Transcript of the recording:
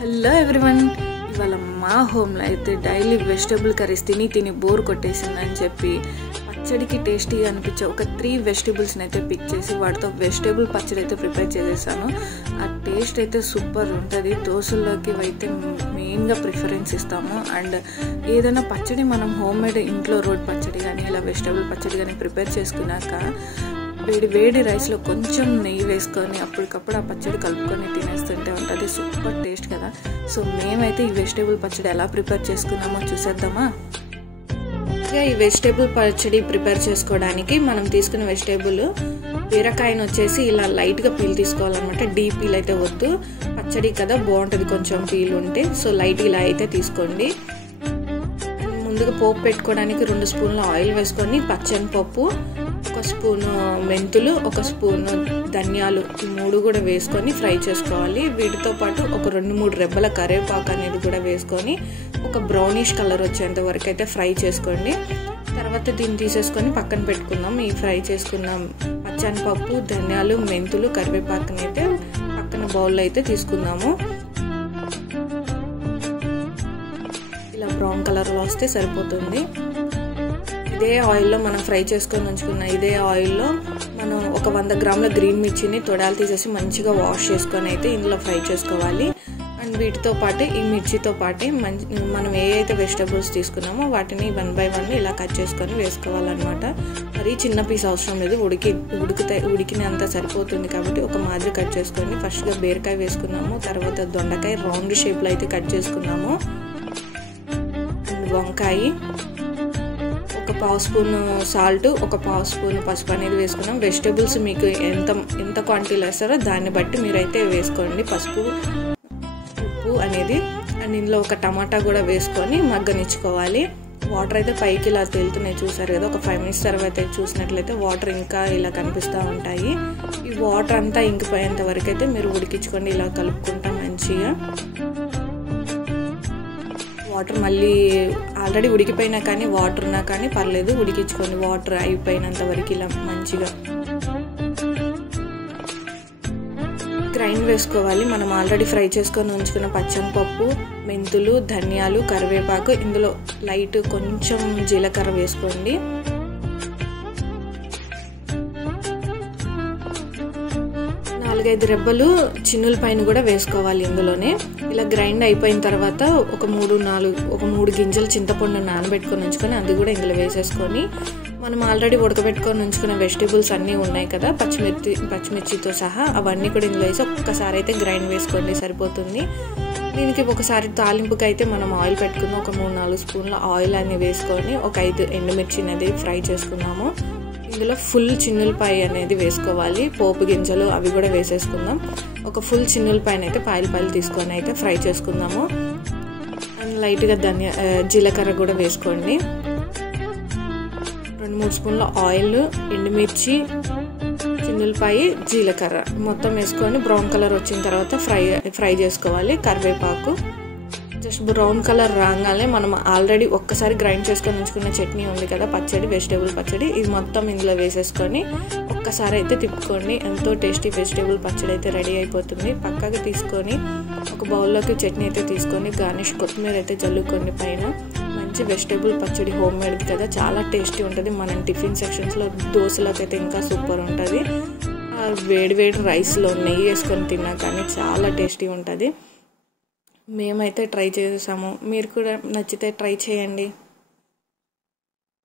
Hello everyone, ఇవాళ మా హోమ్లో అయితే డైలీ వెజిటేబుల్ కర్రీస్ తిని బోర్ కొట్టేసిందని చెప్పి పచ్చడికి టేస్టీగా అనిపించే ఒక 3 వెజిటేబుల్స్ని అయితే పిక్ చేసి వాటితో వెజిటేబుల్ పచ్చడి అయితే ప్రిపేర్ చేసేసాను. ఆ టేస్ట్ అయితే సూపర్ ఉంటుంది. దోశల్లోకి అయితే మెయిన్గా ప్రిఫరెన్స్ ఇస్తాము. అండ్ ఏదైనా పచ్చడి మనం హోమ్ మేడ్ ఇంట్లో రోడ్ పచ్చడి కానీ ఇలా వెజిటేబుల్ పచ్చడి కానీ ప్రిపేర్ చేసుకున్నాక వేడి రైస్లో కొంచెం నెయ్యి వేసుకొని అప్పటికప్పుడు ఆ పచ్చడి కలుపుకొని తినేస్తుంటే ఉంటుంది సూపర్ టేస్ట్ కదా. సో మేమైతే ఈ వెజిటేబుల్ పచ్చడి ఎలా ప్రిపేర్ చేసుకున్నామో చూసేద్దామా. ఈ వెజిటేబుల్ పచ్చడి ప్రిపేర్ చేసుకోవడానికి మనం తీసుకున్న వెజిటేబుల్ బీరకాయను వచ్చేసి ఇలా లైట్గా పీల్ తీసుకోవాలన్నమాట. డీప్ పీల్ అయితే వద్దు, పచ్చడి కదా బాగుంటుంది కొంచెం పీల్ ఉంటే. సో లైట్ ఇలా అయితే తీసుకోండి. ముందుగా పోపు పెట్టుకోవడానికి 2 స్పూన్ల ఆయిల్ వేసుకొని పచ్చనిపప్పు, 1 స్పూను మెంతులు, 1 స్పూను ధనియాలు, ఈ 3 కూడా వేసుకొని ఫ్రై చేసుకోవాలి. వీటితో పాటు ఒక 2-3 రెబ్బల కరివేపాకు అనేది కూడా వేసుకొని ఒక బ్రౌనిష్ కలర్ వచ్చేంత వరకు అయితే ఫ్రై చేసుకోండి. తర్వాత దీన్ని తీసేసుకొని పక్కన పెట్టుకుందాం. ఈ ఫ్రై చేసుకున్న పచ్చనిపప్పు, ధనియాలు, మెంతులు, కరివేపాకుని అయితే పక్కన బౌల్లో అయితే తీసుకుందాము. ఇలా బ్రౌన్ కలర్లో వస్తే సరిపోతుంది. ఇదే ఆయిల్లో మనం ఫ్రై చేసుకొని ఉంచుకున్న ఇదే ఆయిల్లో మనం ఒక 100 గ్రాముల గ్రీన్ మిర్చిని తొడాలు తీసేసి మంచిగా వాష్ చేసుకొని అయితే ఇందులో ఫ్రై చేసుకోవాలి. అండ్ వీటితో పాటు ఈ మిర్చితో పాటు మనం ఏ అయితే వెజిటబుల్స్ తీసుకున్నామో వాటిని 1 by 1 ఇలా కట్ చేసుకొని వేసుకోవాలన్నమాట. మరీ చిన్న పీస్ అవసరం లేదు, ఉడికినంత సరిపోతుంది కాబట్టి ఒక మాదిరి కట్ చేసుకోండి. ఫస్ట్గా బీరకాయ వేసుకున్నాము, తర్వాత దొండకాయ రౌండ్ షేప్లో అయితే కట్ చేసుకున్నాము. అండ్ వంకాయ, ఒక 1/2 స్పూన్ సాల్ట్, ఒక 1/2 స్పూన్ పసుపు అనేది వేసుకున్నాం. వెజిటేబుల్స్ మీకు ఎంత క్వాంటిటీలో వేస్తారో దాన్ని బట్టి మీరైతే వేసుకోండి పసుపు, ఉప్పు అనేది. అండ్ ఇందులో ఒక టమాటా కూడా వేసుకొని మగ్గనిచ్చుకోవాలి. వాటర్ అయితే పైకి ఇలా తేలుతున్నాయి చూసారు కదా. ఒక 5 minutes తర్వాత చూసినట్లయితే వాటర్ ఇంకా ఇలా కనిపిస్తూ ఉంటాయి. ఈ వాటర్ అంతా ఇంకిపోయేంత వరకు అయితే మీరు ఉడికించుకోండి. ఇలా కలుపుకుంటా మంచిగా. వాటర్ మళ్ళీ ఆల్రెడీ ఉడికిపోయినా కానీ వాటర్ ఉన్నా కానీ పర్లేదు, ఉడికించుకొని వాటర్ అయిపోయినంత వరకు ఇలా మంచిగా గ్రైండ్ వేసుకోవాలి. మనం ఆల్రెడీ ఫ్రై చేసుకొని ఉంచుకున్న పచ్చనిపప్పు, మెంతులు, ధనియాలు, కరివేపాకు, ఇందులో లైట్ కొంచెం జీలకర్ర వేసుకోండి. నాలుగైదు రెబ్బలు చిన్నుల పైన కూడా వేసుకోవాలి ఇందులోనే. ఇలా గ్రైండ్ అయిపోయిన తర్వాత ఒక 3 గింజలు చింతపండు నానబెట్టుకొని ఉంచుకొని అది కూడా ఇందులో వేసేసుకొని మనం ఆల్రెడీ ఉడకబెట్టుకొని ఉంచుకున్న వెజిటేబుల్స్ అన్నీ ఉన్నాయి కదా పచ్చిమిర్చితో సహా, అవన్నీ కూడా ఇందులో వేసి ఒక్కసారి అయితే గ్రైండ్ వేసుకోండి సరిపోతుంది. దీనికి ఒకసారి తాలింపుకి అయితే మనం ఆయిల్ పెట్టుకుందాం. ఒక 3-4 స్పూన్ల ఆయిల్ అని వేసుకొని ఒక 5 ఎండుమిర్చి అనేది ఫ్రై చేసుకున్నాము. ఇందులో ఫుల్ చిన్నులపాయ అనేది వేసుకోవాలి. పోపు గింజలు అవి కూడా వేసేసుకుందాం. ఒక ఫుల్ చిన్నులపాయన అయితే పాయలు తీసుకొని అయితే ఫ్రై చేసుకుందాము. అండ్ లైట్గా జీలకర్ర కూడా వేసుకోండి. 2-3 స్పూన్ల ఆయిల్, ఎండుమిర్చి, చిన్నులపాయ, జీలకర్ర మొత్తం వేసుకొని బ్రౌన్ కలర్ వచ్చిన తర్వాత ఫ్రై చేసుకోవాలి. కరివేపాకు జస్ట్ బ్రౌన్ కలర్ రాగానే మనం ఆల్రెడీ ఒక్కసారి గ్రైండ్ చేసుకొని ఉంచుకున్న చట్నీ ఉంది కదా పచ్చడి, వెజిటేబుల్ పచ్చడి, ఇది మొత్తం ఇందులో వేసేసుకొని ఒక్కసారి అయితే తిప్పుకోండి. ఎంతో టేస్టీ వెజిటేబుల్ పచ్చడి అయితే రెడీ అయిపోతుంది. పక్కగా తీసుకొని ఒక బౌల్లోకి చట్నీ అయితే తీసుకొని గార్నిష్ కొత్తిమీర అయితే జల్లుకోండి పైన. మంచి వెజిటేబుల్ పచ్చడి హోమ్ మేడ్ కదా, చాలా టేస్టీ ఉంటుంది. మనం టిఫిన్ సెక్షన్స్లో దోశలోకి అయితే ఇంకా సూపర్ ఉంటుంది. వేడి రైస్లో నెయ్యి వేసుకొని తిన్నా కానీ చాలా టేస్టీ ఉంటుంది. మేమైతే ట్రై చేసాము, మీరు కూడా నచ్చితే ట్రై చేయండి.